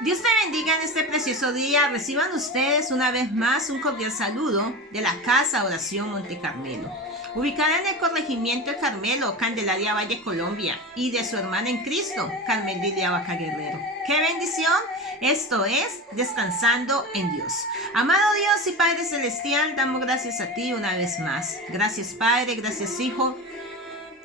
Dios te bendiga en este precioso día. Reciban ustedes una vez más un cordial saludo de la Casa Oración Monte Carmelo, ubicada en el corregimiento El Carmelo, Candelaria Valle, Colombia, y de su hermana en Cristo, Carmen Lidia Vaca Guerrero. ¡Qué bendición! Esto es Descansando en Dios. Amado Dios y Padre Celestial, damos gracias a ti una vez más. Gracias Padre, gracias Hijo.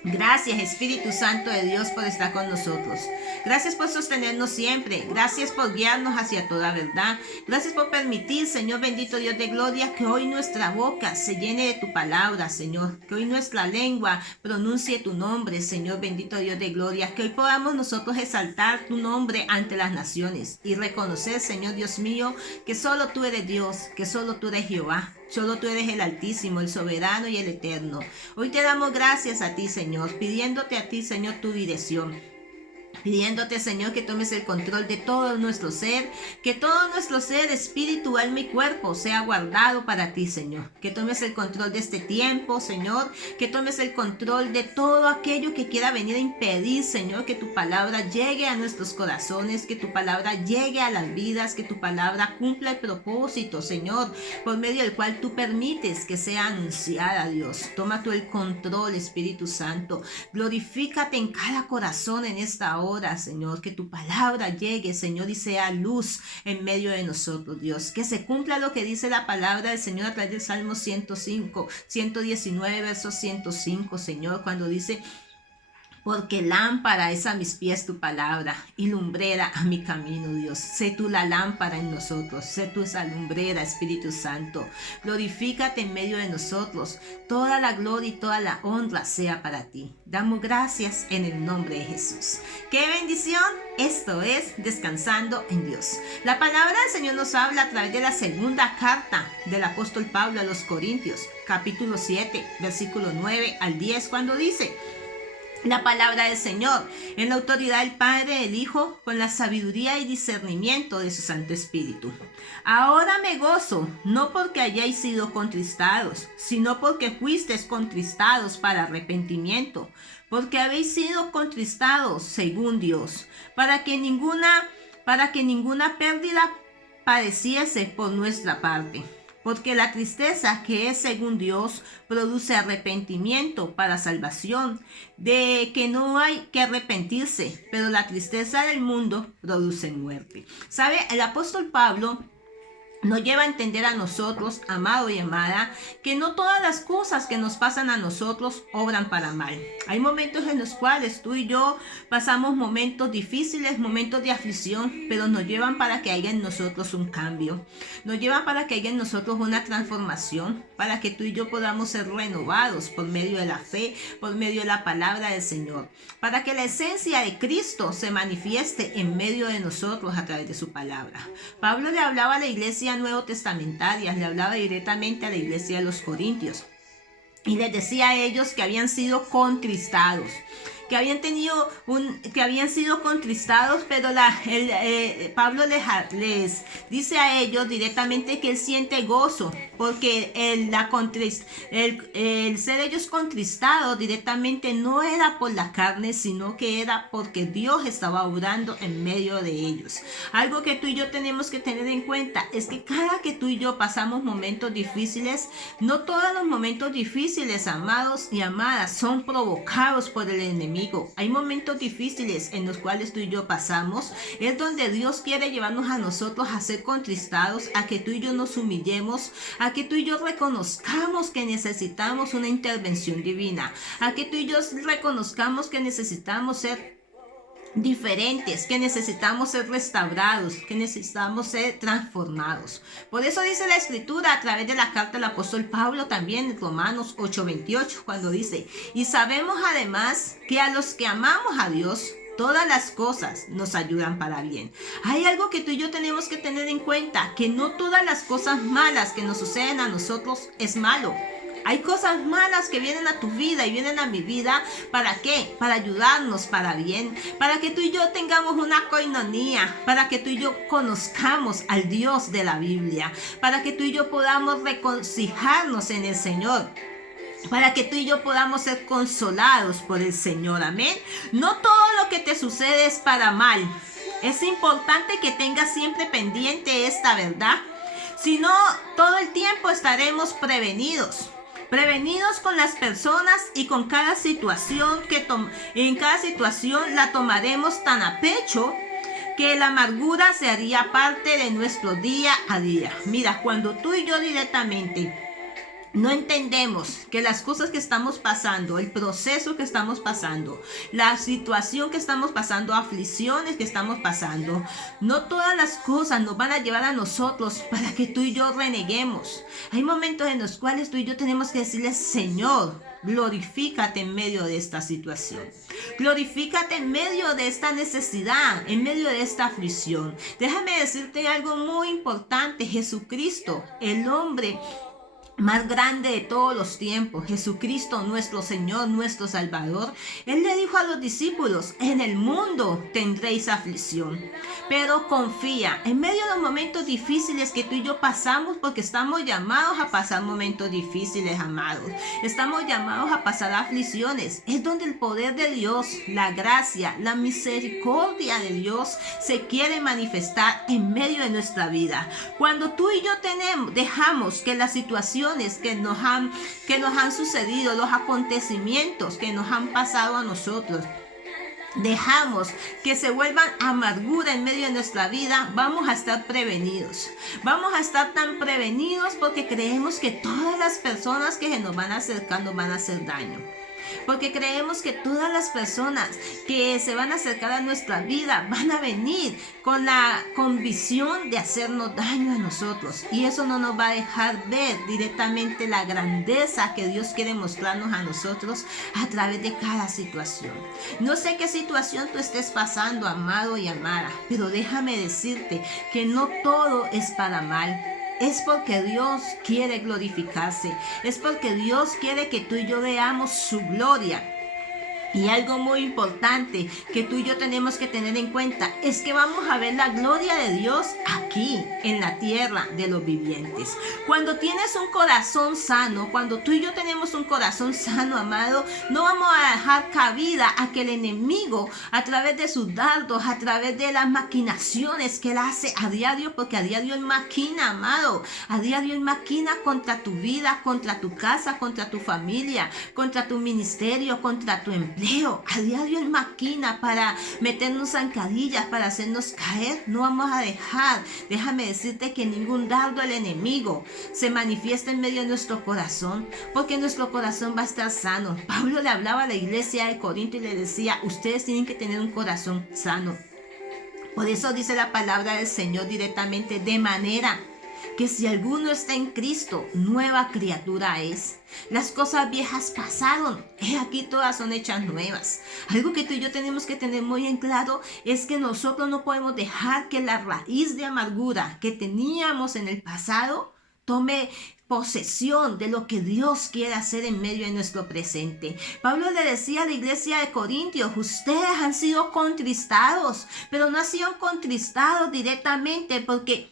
Gracias Espíritu Santo de Dios por estar con nosotros. Gracias por sostenernos siempre. Gracias por guiarnos hacia toda verdad. Gracias por permitir, Señor bendito Dios de gloria, que hoy nuestra boca se llene de tu palabra, Señor. Que hoy nuestra lengua pronuncie tu nombre, Señor bendito Dios de gloria. Que hoy podamos nosotros exaltar tu nombre ante las naciones y reconocer, Señor Dios mío, que solo tú eres Dios, que solo tú eres Jehová. Solo tú eres el Altísimo, el Soberano y el Eterno. Hoy te damos gracias a ti, Señor, pidiéndote a ti, Señor, tu dirección. Pidiéndote, Señor, que tomes el control de todo nuestro ser, que todo nuestro ser, espíritu, alma y cuerpo sea guardado para ti, Señor. Que tomes el control de este tiempo, Señor, que tomes el control de todo aquello que quiera venir a impedir, Señor, que tu palabra llegue a nuestros corazones, que tu palabra llegue a las vidas, que tu palabra cumpla el propósito, Señor, por medio del cual tú permites que sea anunciada, Dios. Toma tú el control, Espíritu Santo. Glorifícate en cada corazón en esta hora, Señor, que tu palabra llegue, Señor, y sea luz en medio de nosotros, Dios. Que se cumpla lo que dice la palabra del Señor a través del Salmo 119, verso 105, Señor, cuando dice: porque lámpara es a mis pies tu palabra y lumbrera a mi camino, Dios. Sé tú la lámpara en nosotros, sé tú esa lumbrera, Espíritu Santo. Glorifícate en medio de nosotros. Toda la gloria y toda la honra sea para ti. Damos gracias en el nombre de Jesús. ¡Qué bendición! Esto es Descansando en Dios. La palabra del Señor nos habla a través de la segunda carta del apóstol Pablo a los Corintios, capítulo 7, versículo 9 al 10, cuando dice: la palabra del Señor, en la autoridad del Padre, del Hijo, con la sabiduría y discernimiento de su Santo Espíritu. Ahora me gozo, no porque hayáis sido contristados, sino porque fuisteis contristados para arrepentimiento, porque habéis sido contristados según Dios, para que ninguna pérdida padeciese por nuestra parte. Porque la tristeza que es según Dios produce arrepentimiento para salvación, de que no hay que arrepentirse, pero la tristeza del mundo produce muerte. ¿Sabe? El apóstol Pablo nos lleva a entender a nosotros, amado y amada, que no todas las cosas que nos pasan a nosotros obran para mal. Hay momentos en los cuales tú y yo pasamos momentos difíciles, momentos de aflicción, pero nos llevan para que haya en nosotros un cambio. Nos llevan para que haya en nosotros una transformación, para que tú y yo podamos ser renovados por medio de la fe, por medio de la palabra del Señor, para que la esencia de Cristo se manifieste en medio de nosotros a través de su palabra. Pablo le hablaba a la iglesia nuevo testamentaria, le hablaba directamente a la iglesia de los Corintios y les decía a ellos que habían sido contristados, que habían sido contristados, pero Pablo les dice a ellos directamente que él siente gozo, porque el ser ellos contristados directamente no era por la carne, sino que era porque Dios estaba obrando en medio de ellos. Algo que tú y yo tenemos que tener en cuenta es que cada que tú y yo pasamos momentos difíciles, no todos los momentos difíciles, amados y amadas, son provocados por el enemigo. Hay momentos difíciles en los cuales tú y yo pasamos, es donde Dios quiere llevarnos a nosotros a ser contristados, a que tú y yo nos humillemos, a que tú y yo reconozcamos que necesitamos una intervención divina, a que tú y yo reconozcamos que necesitamos ser diferentes, que necesitamos ser restaurados, que necesitamos ser transformados. Por eso dice la Escritura a través de la carta del apóstol Pablo también en Romanos 8:28, cuando dice: y sabemos además que a los que amamos a Dios, todas las cosas nos ayudan para bien. Hay algo que tú y yo tenemos que tener en cuenta, que no todas las cosas malas que nos suceden a nosotros es malo. Hay cosas malas que vienen a tu vida y vienen a mi vida. ¿Para qué? Para ayudarnos para bien. Para que tú y yo tengamos una coinonía. Para que tú y yo conozcamos al Dios de la Biblia. Para que tú y yo podamos regocijarnos en el Señor. Para que tú y yo podamos ser consolados por el Señor. Amén. No todo lo que te sucede es para mal. Es importante que tengas siempre pendiente esta verdad. Si no, todo el tiempo estaremos prevenidos con las personas y con cada situación en cada situación la tomaremos tan a pecho que la amargura se haría parte de nuestro día a día. Mira, cuando tú y yo directamente no entendemos que las cosas que estamos pasando, el proceso que estamos pasando, la situación que estamos pasando, aflicciones que estamos pasando, no todas las cosas nos van a llevar a nosotros para que tú y yo reneguemos. Hay momentos en los cuales tú y yo tenemos que decirle: Señor, glorifícate en medio de esta situación. Glorifícate en medio de esta necesidad, en medio de esta aflicción. Déjame decirte algo muy importante. Jesucristo, el hombre más grande de todos los tiempos, Jesucristo, nuestro Señor, nuestro Salvador, Él le dijo a los discípulos: en el mundo tendréis aflicción, pero confía. En medio de los momentos difíciles que tú y yo pasamos, porque estamos llamados a pasar momentos difíciles, amados, estamos llamados a pasar aflicciones, es donde el poder de Dios, la gracia, la misericordia de Dios se quiere manifestar en medio de nuestra vida. Cuando tú y yo dejamos que las situaciones que nos han sucedido, los acontecimientos que nos han pasado a nosotros, dejamos que se vuelvan amargura en medio de nuestra vida, vamos a estar prevenidos. Vamos a estar tan prevenidos porque creemos que todas las personas que se nos van a acercar nos van a hacer daño. Porque creemos que todas las personas que se van a acercar a nuestra vida van a venir con la convicción de hacernos daño a nosotros. Y eso no nos va a dejar ver directamente la grandeza que Dios quiere mostrarnos a nosotros a través de cada situación. No sé qué situación tú estés pasando, amado y amada, pero déjame decirte que no todo es para mal. Es porque Dios quiere glorificarse. Es porque Dios quiere que tú y yo veamos su gloria. Y algo muy importante que tú y yo tenemos que tener en cuenta es que vamos a ver la gloria de Dios aquí en la tierra de los vivientes. Cuando tienes un corazón sano, cuando tú y yo tenemos un corazón sano, amado, no vamos a dejar cabida a que el enemigo, a través de sus dardos, a través de las maquinaciones que él hace a diario, porque a diario él maquina, amado, a diario él maquina contra tu vida, contra tu casa, contra tu familia, contra tu ministerio, contra tu empleo. A diario él maquina para meternos zancadillas, para hacernos caer. No vamos a dejar, déjame decirte, que ningún dardo del enemigo se manifieste en medio de nuestro corazón, porque nuestro corazón va a estar sano. Pablo le hablaba a la iglesia de Corinto y le decía: ustedes tienen que tener un corazón sano. Por eso dice la palabra del Señor directamente: de manera que si alguno está en Cristo, nueva criatura es. Las cosas viejas pasaron, he aquí todas son hechas nuevas. Algo que tú y yo tenemos que tener muy en claro es que nosotros no podemos dejar que la raíz de amargura que teníamos en el pasado tome posesión de lo que Dios quiere hacer en medio de nuestro presente. Pablo le decía a la iglesia de Corintios: ustedes han sido contristados, pero no han sido contristados directamente, porque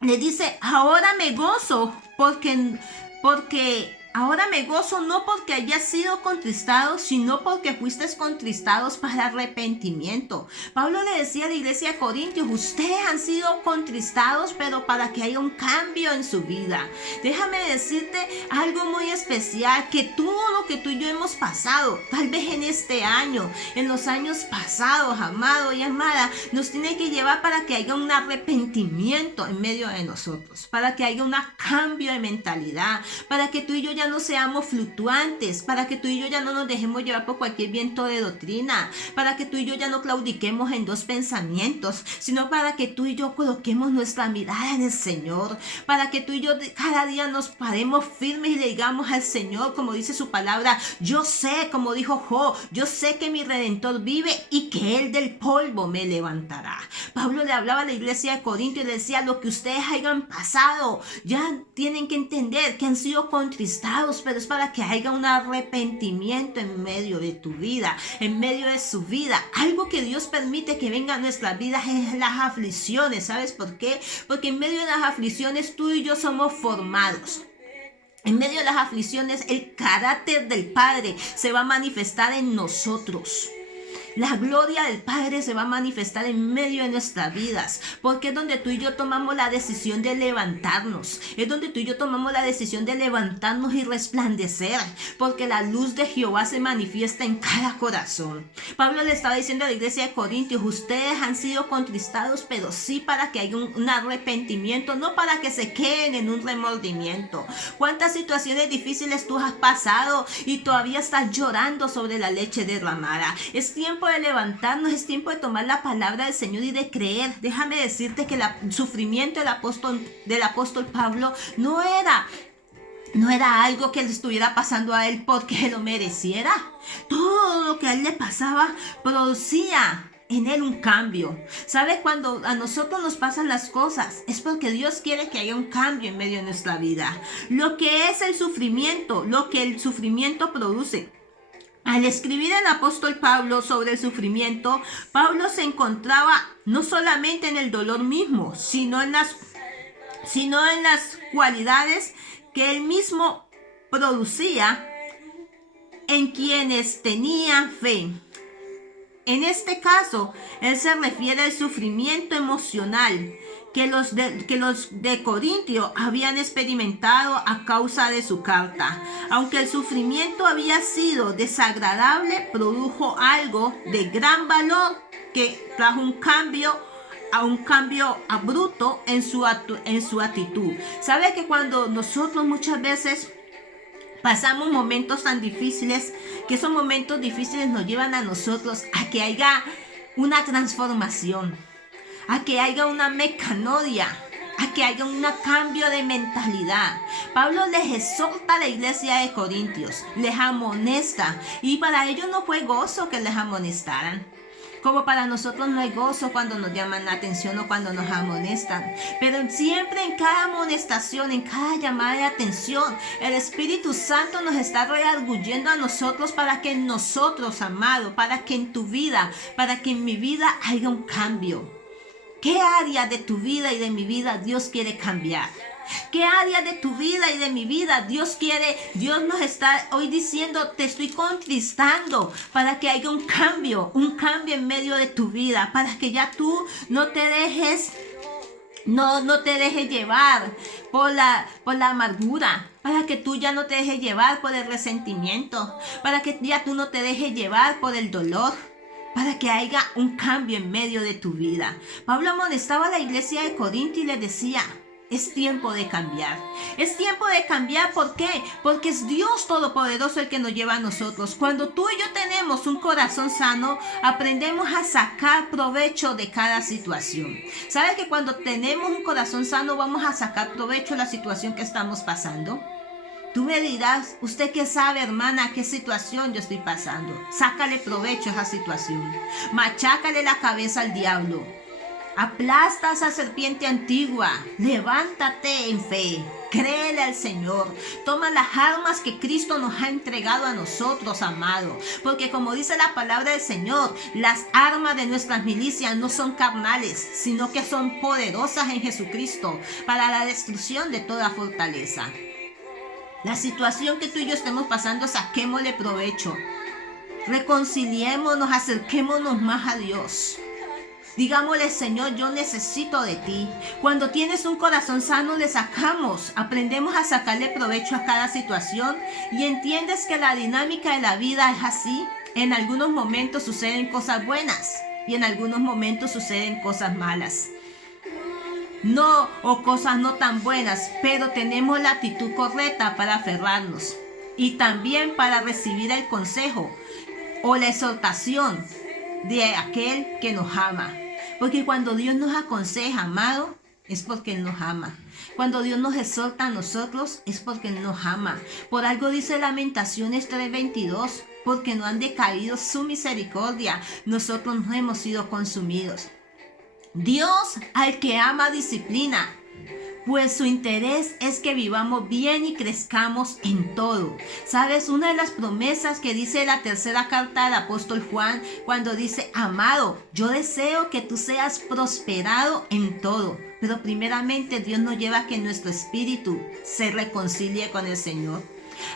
le dice: ahora me gozo porque ahora me gozo no porque hayas sido contristados, sino porque fuiste contristados para arrepentimiento. Pablo le decía a la iglesia de Corintios: ustedes han sido contristados, pero para que haya un cambio en su vida. Déjame decirte algo muy especial, que todo lo que tú y yo hemos pasado, tal vez en este año, en los años pasados, amado y amada, nos tiene que llevar para que haya un arrepentimiento en medio de nosotros, para que haya un cambio de mentalidad, para que tú y yo ya no seamos fluctuantes, para que tú y yo ya no nos dejemos llevar por cualquier viento de doctrina, para que tú y yo ya no claudiquemos en dos pensamientos, sino para que tú y yo coloquemos nuestra mirada en el Señor, para que tú y yo cada día nos paremos firmes y le digamos al Señor, como dice su palabra: yo sé, como dijo Job, yo sé que mi Redentor vive y que Él del polvo me levantará. Pablo le hablaba a la iglesia de Corinto y le decía: lo que ustedes hayan pasado, ya tienen que entender que han sido contristados, pero es para que haya un arrepentimiento en medio de tu vida, en medio de su vida. Algo que Dios permite que venga a nuestras vidas es las aflicciones. ¿Sabes por qué? Porque en medio de las aflicciones tú y yo somos formados. En medio de las aflicciones el carácter del Padre se va a manifestar en nosotros. La gloria del Padre se va a manifestar en medio de nuestras vidas, porque es donde tú y yo tomamos la decisión de levantarnos, es donde tú y yo tomamos la decisión de levantarnos y resplandecer, porque la luz de Jehová se manifiesta en cada corazón. Pablo le estaba diciendo a la iglesia de Corintios: ustedes han sido contristados, pero sí para que haya un arrepentimiento, no para que se queden en un remordimiento. ¿Cuántas situaciones difíciles tú has pasado y todavía estás llorando sobre la leche derramada? Es tiempo de levantarnos, es tiempo de tomar la palabra del Señor y de creer. Déjame decirte que el sufrimiento del apóstol Pablo no era algo que le estuviera pasando a él porque lo mereciera. Todo lo que a él le pasaba producía en él un cambio. ¿Sabes? Cuando a nosotros nos pasan las cosas, es porque Dios quiere que haya un cambio en medio de nuestra vida. Lo que es el sufrimiento, lo que el sufrimiento produce. Al escribir el apóstol Pablo sobre el sufrimiento, Pablo se encontraba no solamente en el dolor mismo, sino en las cualidades que él mismo producía en quienes tenían fe. En este caso, él se refiere al sufrimiento emocional que los de Corintio habían experimentado a causa de su carta. Aunque el sufrimiento había sido desagradable, produjo algo de gran valor que trajo un cambio abrupto en su actitud. ¿Sabes que cuando nosotros muchas veces pasamos momentos tan difíciles, que esos momentos difíciles nos llevan a nosotros a que haya una transformación, a que haya una metanoia, a que haya un cambio de mentalidad? Pablo les exhorta a la iglesia de Corintios, les amonesta, y para ellos no fue gozo que les amonestaran, como para nosotros no hay gozo cuando nos llaman la atención o cuando nos amonestan. Pero siempre en cada amonestación, en cada llamada de atención, el Espíritu Santo nos está redarguyendo a nosotros para que en nosotros, amado, para que en tu vida, para que en mi vida haya un cambio. ¿Qué área de tu vida y de mi vida Dios quiere cambiar? ¿Qué área de tu vida y de mi vida Dios nos está hoy diciendo: te estoy contristando para que haya un cambio en medio de tu vida, para que ya tú no te dejes llevar por la amargura, para que tú ya no te dejes llevar por el resentimiento, para que ya tú no te dejes llevar por el dolor, para que haya un cambio en medio de tu vida. Pablo amonestaba a la iglesia de Corinto y le decía: es tiempo de cambiar. Es tiempo de cambiar. ¿Por qué? Porque es Dios Todopoderoso el que nos lleva a nosotros. Cuando tú y yo tenemos un corazón sano, aprendemos a sacar provecho de cada situación. ¿Sabes que cuando tenemos un corazón sano vamos a sacar provecho de la situación que estamos pasando? Tú me dirás: ¿usted qué sabe, hermana, qué situación yo estoy pasando? Sácale provecho a esa situación. Machácale la cabeza al diablo. Aplasta a esa serpiente antigua. Levántate en fe. Créele al Señor. Toma las armas que Cristo nos ha entregado a nosotros, amado. Porque como dice la palabra del Señor, las armas de nuestras milicias no son carnales, sino que son poderosas en Jesucristo para la destrucción de toda fortaleza. La situación que tú y yo estemos pasando, saquémosle provecho. Reconciliémonos, acerquémonos más a Dios. Digámosle: Señor, yo necesito de ti. Cuando tienes un corazón sano, aprendemos a sacarle provecho a cada situación y entiendes que la dinámica de la vida es así. En algunos momentos suceden cosas buenas y en algunos momentos suceden cosas malas. O cosas no tan buenas, pero tenemos la actitud correcta para aferrarnos y también para recibir el consejo o la exhortación de aquel que nos ama. Porque cuando Dios nos aconseja, amado, es porque Él nos ama. Cuando Dios nos exhorta a nosotros, es porque Él nos ama. Por algo dice Lamentaciones 3:22, porque no han decaído su misericordia, nosotros no hemos sido consumidos. Dios al que ama disciplina, pues su interés es que vivamos bien y crezcamos en todo. ¿Sabes? Una de las promesas que dice la tercera carta del apóstol Juan, cuando dice: amado, yo deseo que tú seas prosperado en todo. Pero primeramente Dios nos lleva a que nuestro espíritu se reconcilie con el Señor.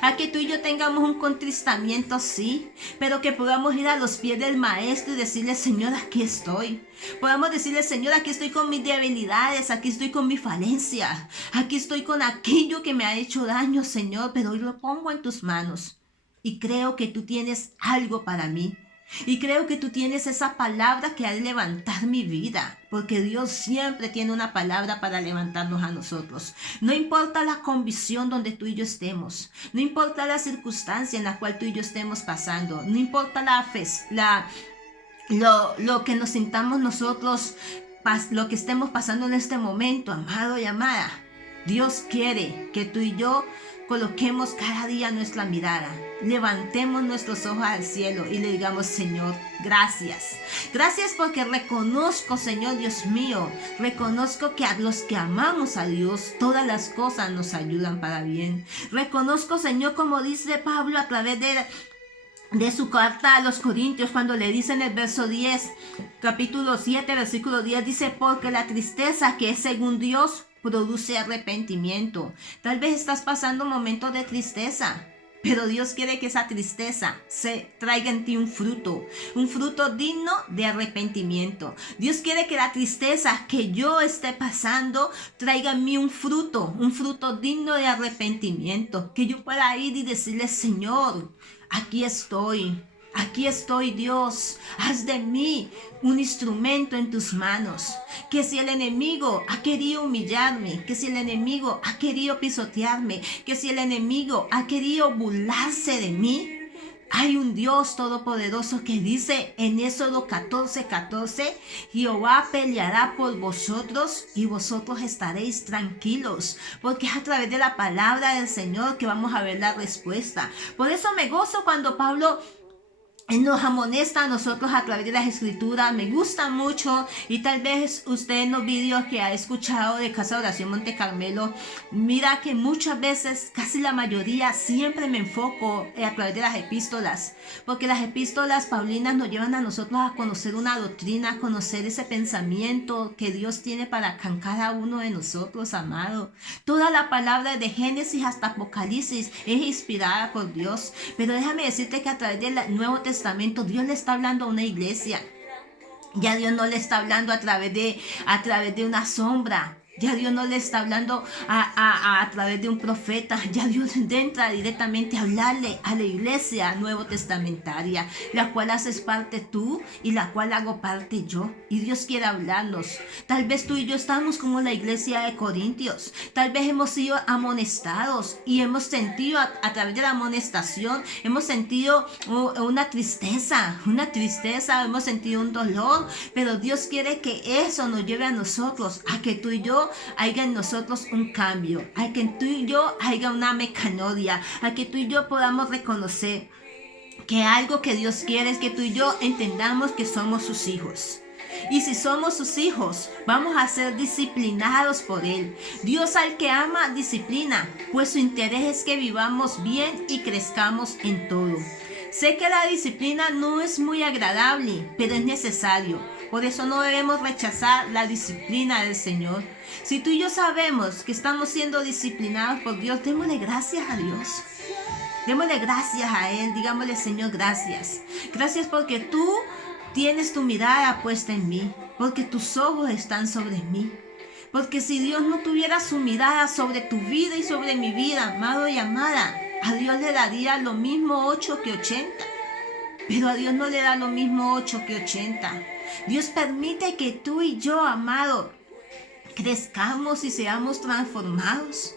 A que tú y yo tengamos un contristamiento, sí, pero que podamos ir a los pies del Maestro y decirle, Señor, aquí estoy. Podamos decirle, Señor, aquí estoy con mis debilidades, aquí estoy con mi falencia, aquí estoy con aquello que me ha hecho daño, Señor, pero hoy lo pongo en tus manos. Y creo que tú tienes algo para mí. Y creo que tú tienes esa palabra que ha de levantar mi vida, porque Dios siempre tiene una palabra para levantarnos a nosotros. No importa la convicción donde tú y yo estemos, no importa la circunstancia en la cual tú y yo estemos pasando, no importa lo que nos sintamos nosotros, lo que estemos pasando en este momento, amado y amada. Dios quiere que tú y yo coloquemos cada día nuestra mirada, levantemos nuestros ojos al cielo y le digamos, Señor, gracias. Gracias porque reconozco, Señor Dios mío, reconozco que a los que amamos a Dios, todas las cosas nos ayudan para bien. Reconozco, Señor, como dice Pablo a través de su carta a los Corintios, cuando le dice en el verso 10, capítulo 7, versículo 10, dice, porque la tristeza que es según Dios produce arrepentimiento. Tal vez estás pasando momentos de tristeza, pero Dios quiere que esa tristeza se traiga en ti un fruto digno de arrepentimiento. Dios quiere que la tristeza que yo esté pasando traiga en mí un fruto digno de arrepentimiento, que yo pueda ir y decirle, Señor, aquí estoy Dios, haz de mí un instrumento en tus manos. Que si el enemigo ha querido humillarme, que si el enemigo ha querido pisotearme, que si el enemigo ha querido burlarse de mí, hay un Dios todopoderoso que dice en Éxodo 14:14, Jehová peleará por vosotros y vosotros estaréis tranquilos, porque es a través de la palabra del Señor que vamos a ver la respuesta. Por eso me gozo cuando Pablo nos amonesta a nosotros a través de las escrituras. Me gusta mucho, y tal vez usted en los vídeos que ha escuchado de Casa de Oración Monte Carmelo, mira que muchas veces, casi la mayoría, siempre me enfoco a través de las epístolas, porque las epístolas paulinas nos llevan a nosotros a conocer una doctrina, a conocer ese pensamiento que Dios tiene para cada uno de nosotros, amado. Toda la palabra de Génesis hasta Apocalipsis es inspirada por Dios, pero déjame decirte que a través del Nuevo Testamento Dios le está hablando a una iglesia. Ya Dios no le está hablando a través de una sombra. Ya Dios no le está hablando a través de un profeta. Ya Dios entra directamente a hablarle a la iglesia nuevo testamentaria, la cual haces parte tú y la cual hago parte yo. Y Dios quiere hablarnos. Tal vez tú y yo estamos como la iglesia de Corintios. Tal vez hemos sido amonestados y hemos sentido a través de la amonestación, hemos sentido una tristeza, hemos sentido un dolor. Pero Dios quiere que eso nos lleve a nosotros, a que tú y yo haya en nosotros un cambio, a que tú y yo haya una metanoia, a que tú y yo podamos reconocer que algo que Dios quiere es que tú y yo entendamos que somos sus hijos. Y si somos sus hijos, vamos a ser disciplinados por Él. Dios al que ama disciplina, pues su interés es que vivamos bien y crezcamos en todo. Sé que la disciplina no es muy agradable, pero es necesario. Por eso no debemos rechazar la disciplina del Señor. Si tú y yo sabemos que estamos siendo disciplinados por Dios, démosle gracias a Dios. Démosle gracias a Él. Digámosle, Señor, gracias. Gracias porque tú tienes tu mirada puesta en mí, porque tus ojos están sobre mí. Porque si Dios no tuviera su mirada sobre tu vida y sobre mi vida, amado y amada, a Dios le daría lo mismo 8 que 80. Pero a Dios no le da lo mismo 8 que 80. Dios permite que tú y yo, amado, crezcamos y seamos transformados.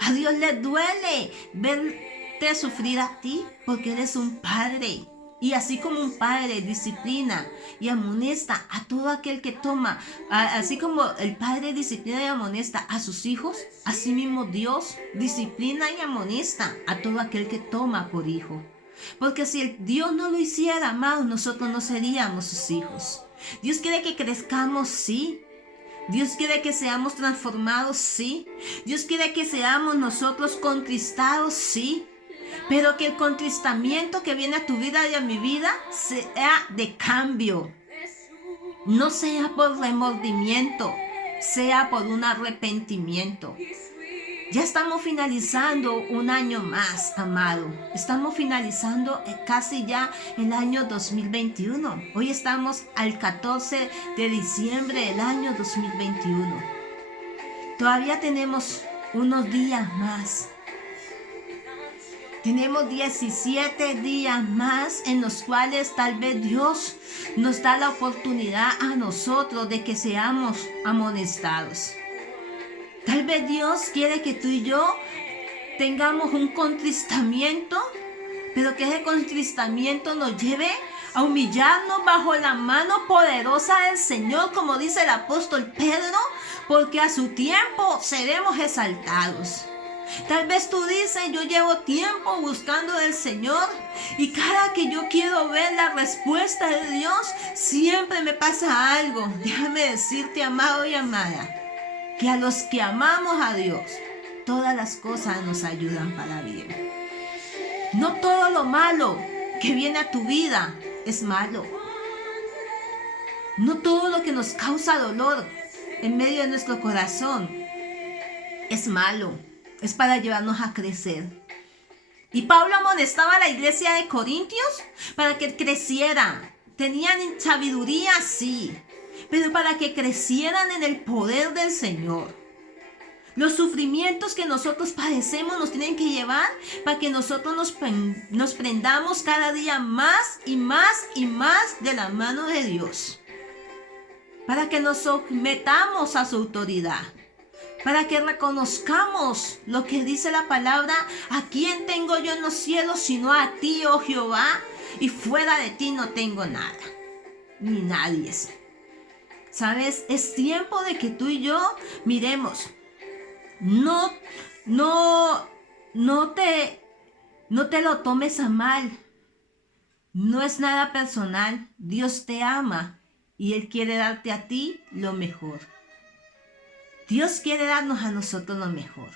A Dios le duele verte sufrir a ti, porque eres un padre. Y así como un padre disciplina y amonesta a todo aquel que toma, así como el padre disciplina y amonesta a sus hijos, así mismo Dios disciplina y amonesta a todo aquel que toma por hijo. Porque si Dios no lo hiciera, amados, nosotros no seríamos sus hijos. Dios quiere que crezcamos, sí. Dios quiere que seamos transformados, sí. Dios quiere que seamos nosotros contristados, sí. Pero que el contristamiento que viene a tu vida y a mi vida sea de cambio. No sea por remordimiento, sea por un arrepentimiento. Ya estamos finalizando un año más, amado. Estamos finalizando casi ya el año 2021. Hoy estamos al 14 de diciembre del año 2021. Todavía tenemos unos días más. Tenemos 17 días más en los cuales tal vez Dios nos da la oportunidad a nosotros de que seamos amonestados. Tal vez Dios quiere que tú y yo tengamos un contristamiento, pero que ese contristamiento nos lleve a humillarnos bajo la mano poderosa del Señor, como dice el apóstol Pedro, porque a su tiempo seremos exaltados. Tal vez tú dices, yo llevo tiempo buscando del Señor y cada que yo quiero ver la respuesta de Dios, siempre me pasa algo. Déjame decirte, amado y amada, que a los que amamos a Dios, todas las cosas nos ayudan para bien. No todo lo malo que viene a tu vida es malo. No todo lo que nos causa dolor en medio de nuestro corazón es malo. Es para llevarnos a crecer. Y Pablo amonestaba a la iglesia de Corintios para que creciera. Tenían sabiduría, sí, pero para que crecieran en el poder del Señor. Los sufrimientos que nosotros padecemos nos tienen que llevar para que nosotros nos prendamos cada día más y más y más de la mano de Dios. Para que nos sometamos a su autoridad. Para que reconozcamos lo que dice la palabra, ¿a quién tengo yo en los cielos sino a ti, oh Jehová? Y fuera de ti no tengo nada, ni nadie. ¿Sabes? Es tiempo de que tú y yo miremos. No te lo tomes a mal. No es nada personal. Dios te ama y Él quiere darte a ti lo mejor. Dios quiere darnos a nosotros lo mejor.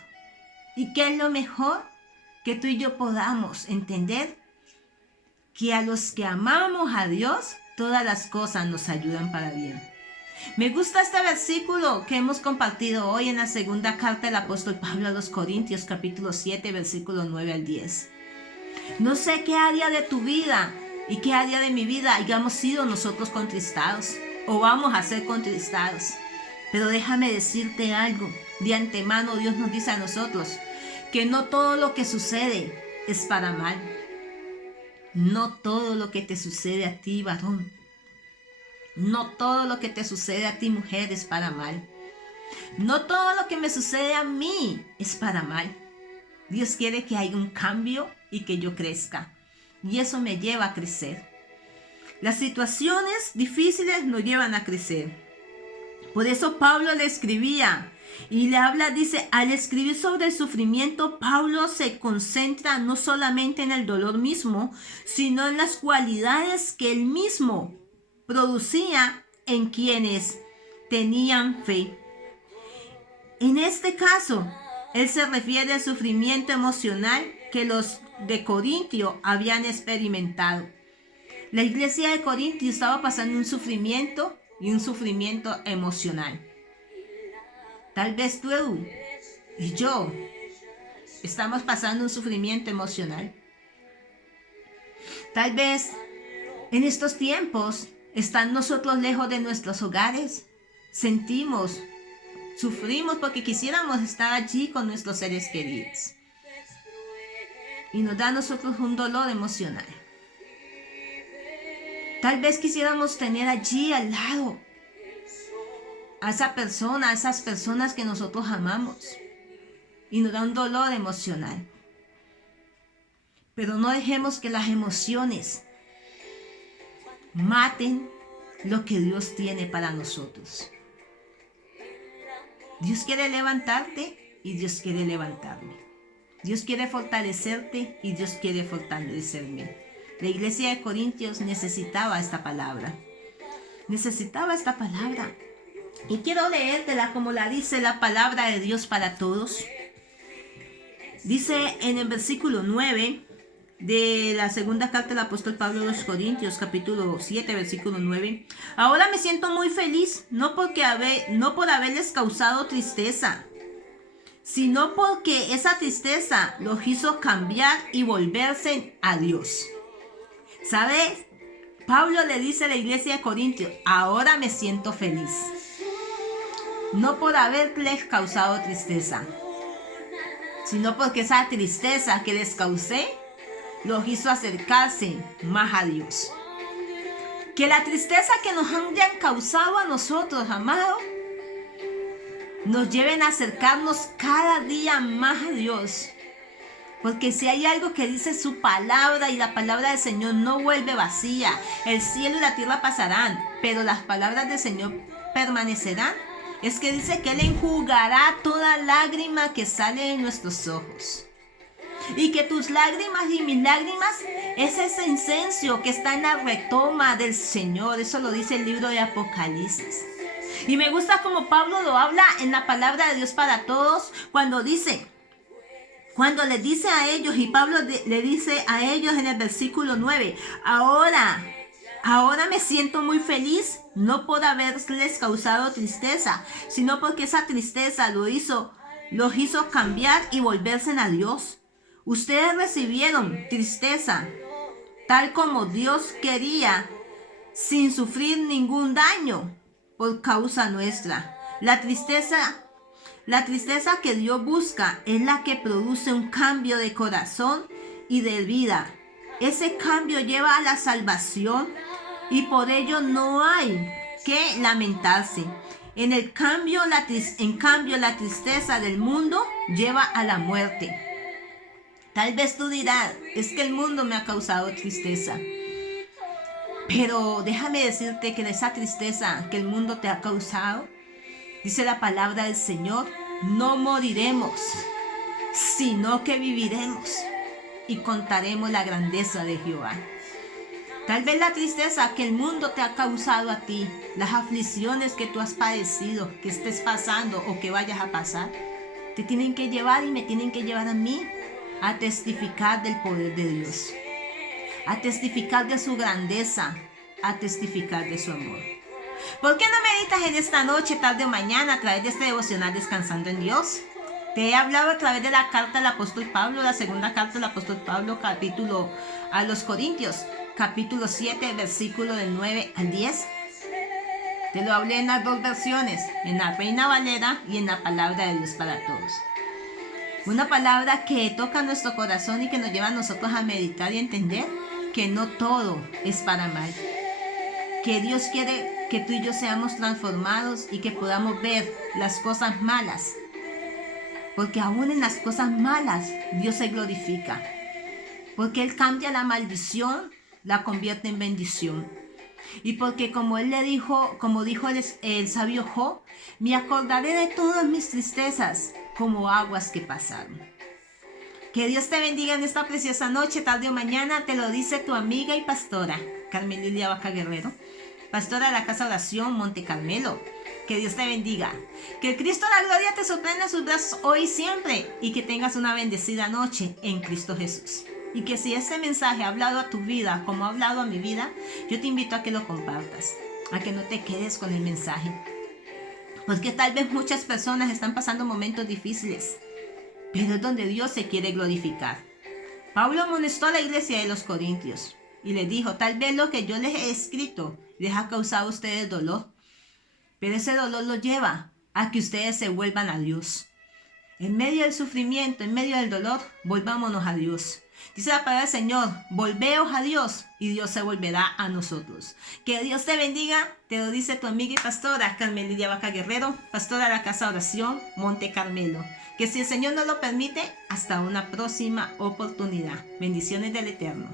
¿Y qué es lo mejor? Que tú y yo podamos entender que a los que amamos a Dios, todas las cosas nos ayudan para bien. Me gusta este versículo que hemos compartido hoy en la segunda carta del apóstol Pablo a los Corintios, capítulo 7, versículo 9 al 10. No sé qué área de tu vida y qué área de mi vida hayamos sido nosotros contristados o vamos a ser contristados. Pero déjame decirte algo, de antemano Dios nos dice a nosotros que no todo lo que sucede es para mal. No todo lo que te sucede a ti, varón. No todo lo que te sucede a ti, mujer, es para mal. No todo lo que me sucede a mí es para mal. Dios quiere que haya un cambio y que yo crezca. Y eso me lleva a crecer. Las situaciones difíciles nos llevan a crecer. Por eso Pablo le escribía y le habla, dice, al escribir sobre el sufrimiento, Pablo se concentra no solamente en el dolor mismo, sino en las cualidades que él mismo producía en quienes tenían fe. En este caso, él se refiere al sufrimiento emocional que los de Corintio habían experimentado. La iglesia de Corintio estaba pasando un sufrimiento y un sufrimiento emocional. Tal vez tú y yo estamos pasando un sufrimiento emocional. Tal vez en estos tiempos están nosotros lejos de nuestros hogares. Sufrimos porque quisiéramos estar allí con nuestros seres queridos. Y nos da a nosotros un dolor emocional. Tal vez quisiéramos tener allí al lado a esa persona, a esas personas que nosotros amamos. Y nos da un dolor emocional. Pero no dejemos que las emociones maten lo que Dios tiene para nosotros. Dios quiere levantarte y Dios quiere levantarme. Dios quiere fortalecerte y Dios quiere fortalecerme. La iglesia de Corintios necesitaba esta palabra. Necesitaba esta palabra. Y quiero leértela como la dice la palabra de Dios para todos. Dice en el versículo 9 de la segunda carta del apóstol Pablo a los Corintios, capítulo 7, versículo 9. Ahora me siento muy feliz, no por haberles causado tristeza, sino porque esa tristeza los hizo cambiar y volverse a Dios. ¿Sabes? Pablo le dice a la iglesia de Corintios, ahora me siento feliz. No por haberles causado tristeza, sino porque esa tristeza que les causé los hizo acercarse más a Dios. Que la tristeza que nos hayan causado a nosotros, amados, nos lleven a acercarnos cada día más a Dios. Porque si hay algo que dice su palabra y la palabra del Señor no vuelve vacía, el cielo y la tierra pasarán, pero las palabras del Señor permanecerán, es que dice que Él enjugará toda lágrima que sale de nuestros ojos. Y que tus lágrimas y mis lágrimas es ese incenso que está en la retoma del Señor. Eso lo dice el libro de Apocalipsis. Y me gusta como Pablo lo habla en la palabra de Dios para todos cuando les dice a ellos, y Pablo le dice a ellos en el versículo 9, ahora me siento muy feliz, no por haberles causado tristeza, sino porque esa tristeza los hizo cambiar y volverse a Dios. Ustedes recibieron tristeza, tal como Dios quería, sin sufrir ningún daño por causa nuestra. La tristeza que Dios busca es la que produce un cambio de corazón y de vida. Ese cambio lleva a la salvación y por ello no hay que lamentarse. En cambio, la tristeza del mundo lleva a la muerte. Tal vez tú dirás, es que el mundo me ha causado tristeza. Pero déjame decirte que de esa tristeza que el mundo te ha causado, dice la palabra del Señor, no moriremos, sino que viviremos y contaremos la grandeza de Jehová. Tal vez la tristeza que el mundo te ha causado a ti, las aflicciones que tú has padecido, que estés pasando o que vayas a pasar, te tienen que llevar y me tienen que llevar a mí a testificar del poder de Dios, a testificar de su grandeza, a testificar de su amor. ¿Por qué no meditas en esta noche, tarde o mañana a través de este devocional Descansando en Dios? Te he hablado a través de la carta del apóstol Pablo, la segunda carta del apóstol Pablo, capítulo a los Corintios, capítulo 7, versículo del 9 al 10. Te lo hablé en las dos versiones, en la Reina Valera y en la palabra de Dios para todos. Una palabra que toca nuestro corazón y que nos lleva a nosotros a meditar y entender que no todo es para mal. Que Dios quiere que tú y yo seamos transformados y que podamos ver las cosas malas. Porque aún en las cosas malas Dios se glorifica. Porque Él cambia la maldición, la convierte en bendición. Y porque como dijo el sabio Job, me acordaré de todas mis tristezas como aguas que pasaron. Que Dios te bendiga en esta preciosa noche, tarde o mañana. Te lo dice tu amiga y pastora Carmen Lilia Vaca Guerrero, pastora de la Casa de Oración Monte Carmelo. Que Dios te bendiga. Que el Cristo de la gloria te sorprenda en sus brazos hoy y siempre. Y que tengas una bendecida noche en Cristo Jesús. Y que si este mensaje ha hablado a tu vida como ha hablado a mi vida, yo te invito a que lo compartas, a que no te quedes con el mensaje. Porque tal vez muchas personas están pasando momentos difíciles, pero es donde Dios se quiere glorificar. Pablo amonestó a la iglesia de los Corintios y les dijo, tal vez lo que yo les he escrito les ha causado a ustedes dolor, pero ese dolor los lleva a que ustedes se vuelvan a Dios. En medio del sufrimiento, en medio del dolor, volvámonos a Dios. Dice la palabra del Señor, volveos a Dios y Dios se volverá a nosotros. Que Dios te bendiga, te lo dice tu amiga y pastora Carmen Lidia Vaca Guerrero, pastora de la Casa de Oración Monte Carmelo. Que si el Señor nos lo permite, hasta una próxima oportunidad. Bendiciones del Eterno.